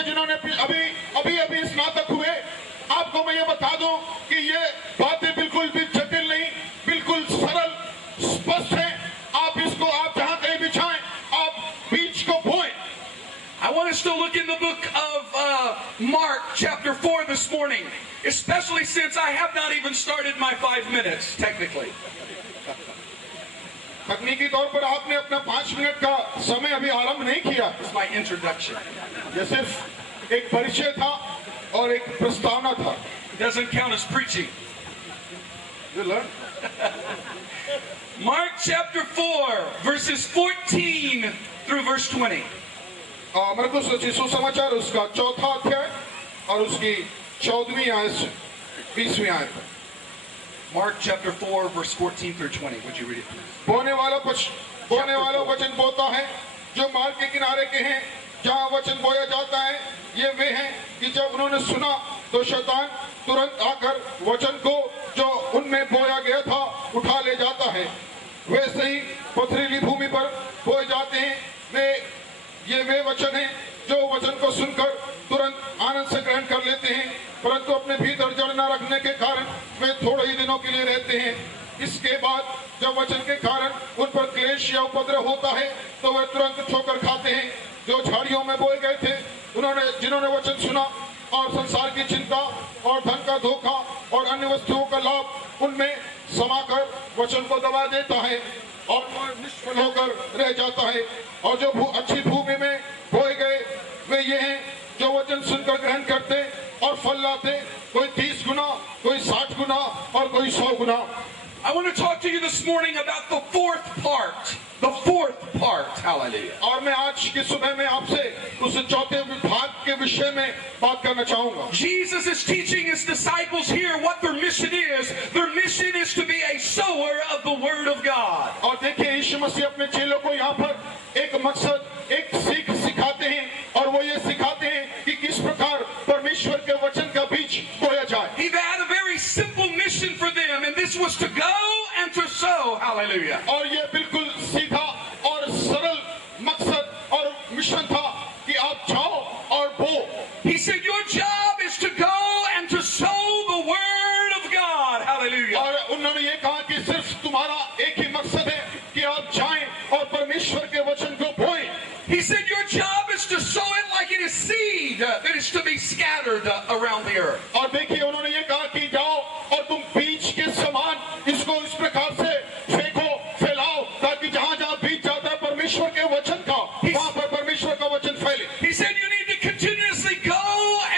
से जिन्होंने अभी अभी अभी स्नातक हुए, आपको मैं ये बता दूं कि ये बातें बिल्कुल भी जटिल नहीं, बिल्कुल सरल स्पष्ट है। आप इसको आप जहां कहीं बिछाएं, आप बीज को बोएं। I want us to look in the book of Mark chapter 4 this morning, especially since I have not even started my 5 minutes, technically. तकनीकी तौर पर आपने अपना 5 मिनट का समय अभी आरंभ नहीं किया। It's my introduction. ये सिर्फ एक परिचय था और एक प्रस्तावना था। Doesn't count as preaching. You learn? Mark chapter 4, verses 14 through verse 20. मरकुस रचित सुसमाचार उसका 4था अध्याय और उसकी 14वीं आयत से 20वीं आयत। Mark chapter 4, verse 14 through 20. Would you read it, please? बोने वाला वचन बोता है जो मार्ग के किनारे के हैं, जहाँ वचन बोया जाता है। ये वे हैं कि जब उन्होंने सुना तो शैतान तुरंत आकर वचन को जो उनमें बोया गया था उठा ले जाता है। वैसे ही पथरीली भूमि पर बोए जाते हैं। वे वचन हैं जो वचन को सुनकर तुरंत आनंद से ग्रहण कर लेते हैं, परंतु अपने भीतर जड़ न रखने के कारण वे थोड़े ही दिनों के लिए रहते हैं। इसके बाद जब वचन के कारण उन पर क्लेश या उपद्रव होता है तो वे तुरंत ठोकर खाते हैं। जो झाड़ियों में बोए गए थे, जिन्होंने वचन सुना और संसार की चिंता और धन का धोखा और अन्य वस्तुओं का लाभ उनमें समाकर वचन को दबा देता है और निष्फल होकर रह जाता है। और जो अच्छी भूमि में बोए गए वे ये हैं जो वचन सुनकर ग्रहण करते और फल लाते, कोई 30 गुना, कोई 60 गुना और कोई 100 गुना। I want to talk to you this morning about the fourth part. The fourth part. Hallelujah. और मैं आज की सुबह में आपसे उस चौथे विभाग के विषय में बात करना चाहूंगा। Jesus is teaching his disciples here what their mission is. Their mission is to be a sower of the word of God. और देखिए यीशु मसीह अपने चेलों को यहाँ पर एक मकसद, एक सीख सिखाते हैं और वो ये सिखाते हैं कि किस प्रकार परमेश्वर के वचन का बीज बोया जाए। He had a very simple mission for them, and this was to go and to sow. Hallelujah. और ये बिल्कुल सीधा और सरल मकसद और मिशन था कि आप जाओ और बो। He said your job is to go and to sow the word of God. Hallelujah. और उन्होंने ये कहा कि सिर्फ तुम्हारा एक ही मकसद है कि आप जाएं और परमेश्वर के वचन को बोएं। He said your job is to sow it like it is seed that is to be scattered around the earth. और देखिए उन्होंने ये कहा कि जाओ और तुम बीज के समान इसको इस प्रकार से फेंको, फैलाओ, ताकि जहां जहां बीज जाता है परमेश्वर के वचन का, वहां पर परमेश्वर का वचन फैले। He said you need to continuously go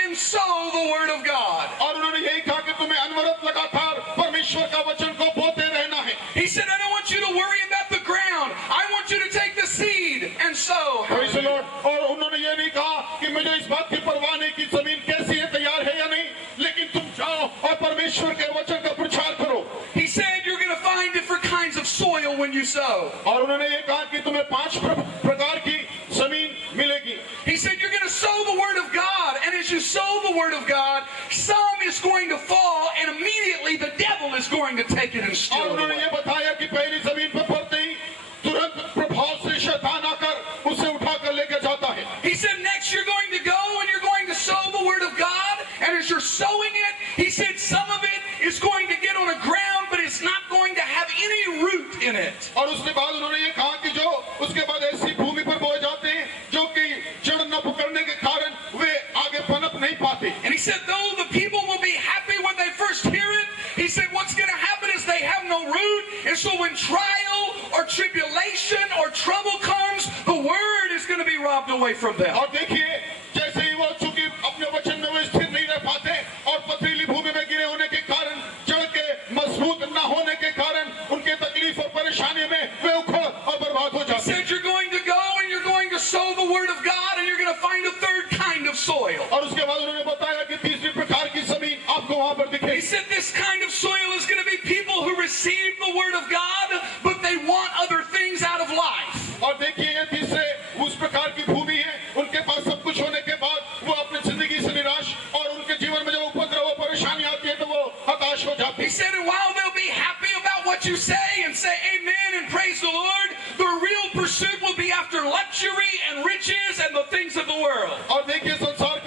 and sow the word of God. और उन्होंने यही कहा कि तुम्हें अनवरत लगातार परमेश्वर का वचन को बोते रहना है। He said I don't want you to worry about the ground. I want you to take the seed and sow. Praise the Lord. और उन्होंने ये नहीं कहा कि मुझे इस बात की परवाह नहीं कि जमीन कैसी है, तैयार है या नहीं, लेकिन तुम जाओ और परमेश्वर के वचन का प्रचार करो। He said you're going to find different kinds of soil when you sow. और उन्होंने ये कहा कि तुम्हें 5 प्रकार की जमीन मिलेगी। He said you're going to sow the word of God, and as you sow the word of God, some is going to fall, and immediately the devil is going to take it and steal और it उन्होंने away. ये बताया कि पहली जमीन पर पड़ते ही तुरंत प्रभाव से शैतान आकर उसे उठाकर लेकर जाता है। He said next you're going to go and you're going to sow the word of God, and as you're sowing it, he said some of it is going to get on the ground, but it's not going to have any root in it. और उसके बाद उन्होंने ये कहा कि जो उसके बाद ऐसी भूमि पर बोए जाते हैं जो कि जड़ न पकड़ने के कारण वे आगे पनप नहीं पाते। And he said though the people will be happy when they first hear it, he said what's going to happen is they have no root, and so when trial or tribulation or trouble comes, the word is going to be robbed away from them. और देखिए जैसे ही वो चूंकि अपने वचन में वो स्थिर नहीं रह पाते और पथरीली भूमि में गिरे होने के कारण, जड़ के मजबूत न होने के कारण उनके तकलीफ और परेशानी में वे उखड़ और बर्बाद हो He जाते हैं। said you're going to go and you're going to sow the word of God, and you're going to find a third kind of soil. और उसके बाद उन्होंने बताया कि तीसरी प्रकार की जमीन आपको वहां पर He दिखेगी। said this kind of soil is going to be people who receive the word of God, but they want other things out of life. और देखिए ये तीसरे उस प्रकार की भूमि है, उनके पास सब कुछ होने के बाद वो अपनी जिंदगी से निराश और उनके जीवन में जब उपद्रव और परेशानी आती है तो वो हताश हो जाते He हैं। said, and while they'll be happy about what you say and say amen and praise the Lord, their real pursuit will be after luxury and riches and the things of the world. और देखिए संसार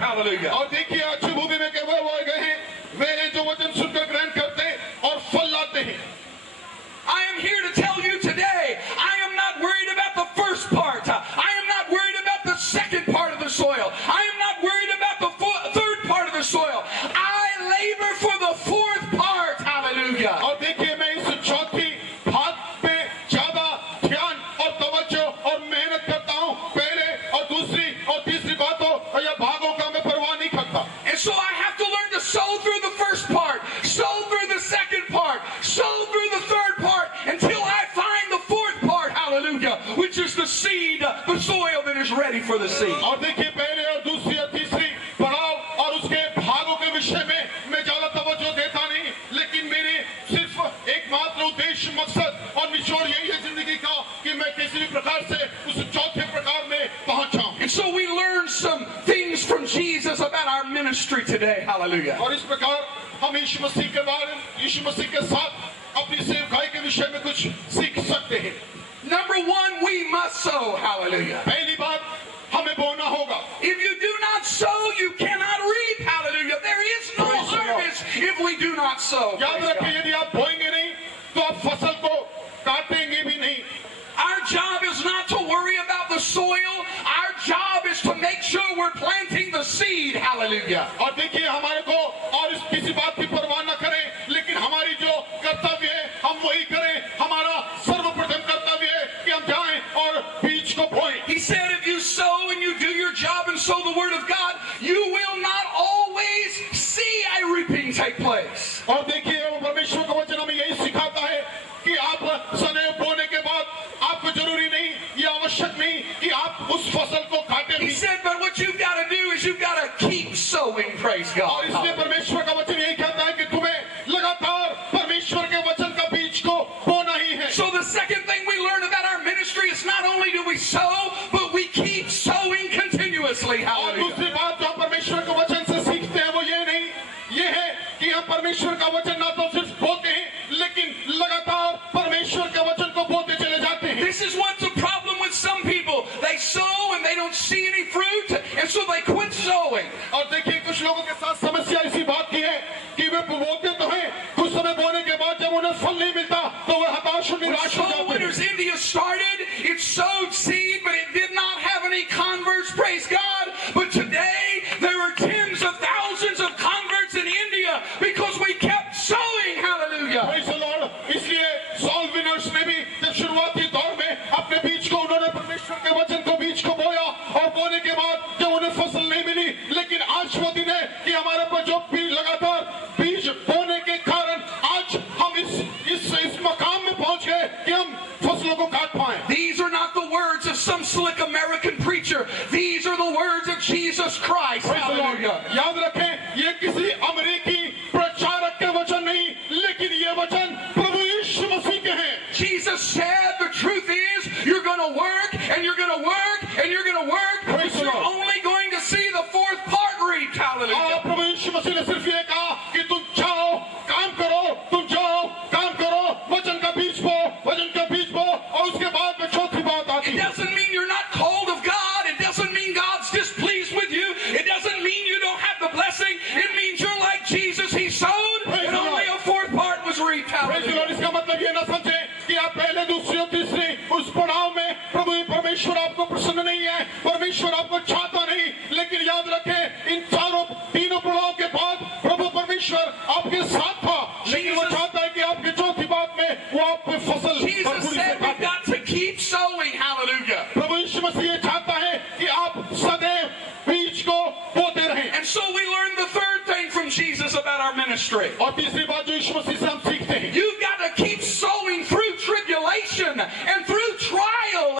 Hallelujah. और देखिए अच्छी भूमि में केवल वो गए हैं वे हैं जो वचन सुनकर ग्रहण करते हैं और फल लाते हैं। I am here to tell you today, I am not worried about the first part. I am not worried about the second part of the soil. I am not worried about the third part of the soil. I labor for the fourth part. Hallelujah. और देखिए मैं इस चौथी भाग पे ज्यादा ध्यान और तवज्जो और मेहनत करता हूँ। पहले और दूसरी और तीसरी बातों या भागों का मैं परवाह नहीं करता। And so I have to learn to sow through the first part, sow through the second part, sow through the third part, until I find the fourth part, hallelujah, which is the seed, the soil that is ready for the seed. और देखिए पहले और दूसरी और तीसरी पड़ाव और उसके भागों के विषय में मैं ज्यादा तवज्जो देता नहीं, लेकिन मेरे सिर्फ एकमात्र उद्देश्य मकसद और निचोड़ यही है जिंदगी का कि मैं किसी भी प्रकार से उस चौथे प्रकार में पहुंच जाऊं। And so we learn some things from Jesus about our ministry today, hallelujah. और इस प्रकार हम यीशु मसीह के बारे में यीशु मसीह के साथ अपनी सेवकाई के विषय में कुछ सीख सकते हैं। Number one, we must sow, hallelujah. पहली बात हमें बोना होगा। If you do not sow, you cannot reap, hallelujah. There is no Praise the Lord. harvest if we do not sow. याद Praise रखिए God. यदि आप बोएंगे नहीं तो आप फसल को काटेंगे भी नहीं। Our job is not to worry about the soil. Our job is to make sure we're planting the seed. Hallelujah. और देखिए हमारे को और इस किसी बात की परवाह न करें, लेकिन हमारी जो कर्तव्य है हम वही करें। हमारा सर्वप्रथम कर्तव्य है कि हम जाएं और बीज को बोएं। He said if you sow and you do your job and sow the word of God, you will not always see a reaping take place. और देखिए वो परमेश्वर का वचन हमें यही सिखाता है कि आप सदैव बोने के बाद आपको जरूरी नहीं, ये आवश्यक नहीं कि आप उस फसल को काटें He भी। said, but what you've got to do is you've got to keep sowing, praise और God. इसलिए परमेश्वर का वचन यही कहता है कि तुम्हें लगातार परमेश्वर के वचन का बीज को बोना ही है। So the second thing we learn about our ministry is not only do we sow, but we keep sowing continuously. और Hallelujah. दूसरी बात जो हम परमेश्वर के वचन से सीखते हैं वो ये नहीं, ये है कि हम परमेश्वर का वचन ना तो सिर्फ बोते हैं, लेकिन लगातार परमेश्वर के वचन को बोते चले जाते हैं। This is what's a problem with some people. They sow and they don't see any fruit, and so they quit sowing. और देखिए कुछ लोगों के साथ समस्या इसी बात की है कि वे बोते तो हैं, कुछ समय बोने के बाद जब उन्हें फल नहीं मिलता तो वे हताश और When निराश हो Soul जाते हैं। Winners India started, it sowed seed, but it did not have any converts, praise God. But today, there are tens of thousands of converts in India because we kept sowing. Hallelujah. Praise the Lord। इसलिए sol winners ने भी जब शुरुआती दौर में अपने बीज को उन्होंने परमेश्वर के वचन को बीज को बोया और बोने के बाद जब उन्हें फसल नहीं मिली, लेकिन आज वो दिन है कि हमारे पर जो लगातार बीज बोने के कारण आज हम इस मकाम में पहुंच गए कि हम फसलों को काट पाए। These are not the words of some slick American preacher. These are the words of Jesus Christ. Praise the Lord। Hallelujah. याद रखें ये किसी अमेरिकी प्रचारक के वचन नहीं, लेकिन ये वचन प्रभु यीशु मसीह के हैं। Jesus said the truth is you're going to work and you're going to work and you're going to work, Praise but the you're Lord। only going to see the fourth part reaped. Hallelujah. प्रभु यीशु मसीह ने सिर्फ ये कहा कि तुम जाओ काम करो, तुम जाओ काम करो, वचन का बीज बो, वचन का बीज बो, और उसके बाद में चौथी बात आती It है। doesn't mean you're not called of God. It doesn't mean God's displeased with you. It doesn't mean you don't have the blessing. It means you're like Jesus. He sowed Praise and the only Lord। a fourth part was reaped. Praise the Lord। Hallelujah. इसका मतलब ये ना समझे कि आप पहले दूसरी और तीसरी उस पड़ाव में प्रभु परमेश्वर आपको प्रसन्न नहीं है, परमेश्वर आपको चाहता नहीं, लेकिन याद रखें इन तीनों पड़ाव के बाद प्रभु परमेश्वर आपके साथ था, लेकिन वो चाहता है कि आपकी चौथी बात में वो आप पे फसल Jesus भरपूरी से said we've काटे। got to keep sowing. Hallelujah. प्रभु यीशु मसीह ये चाहता है कि आप सदैव बीज को बोते रहें। And so we learned the third thing from Jesus about our ministry. और तीसरी बात जो यीशु मसीह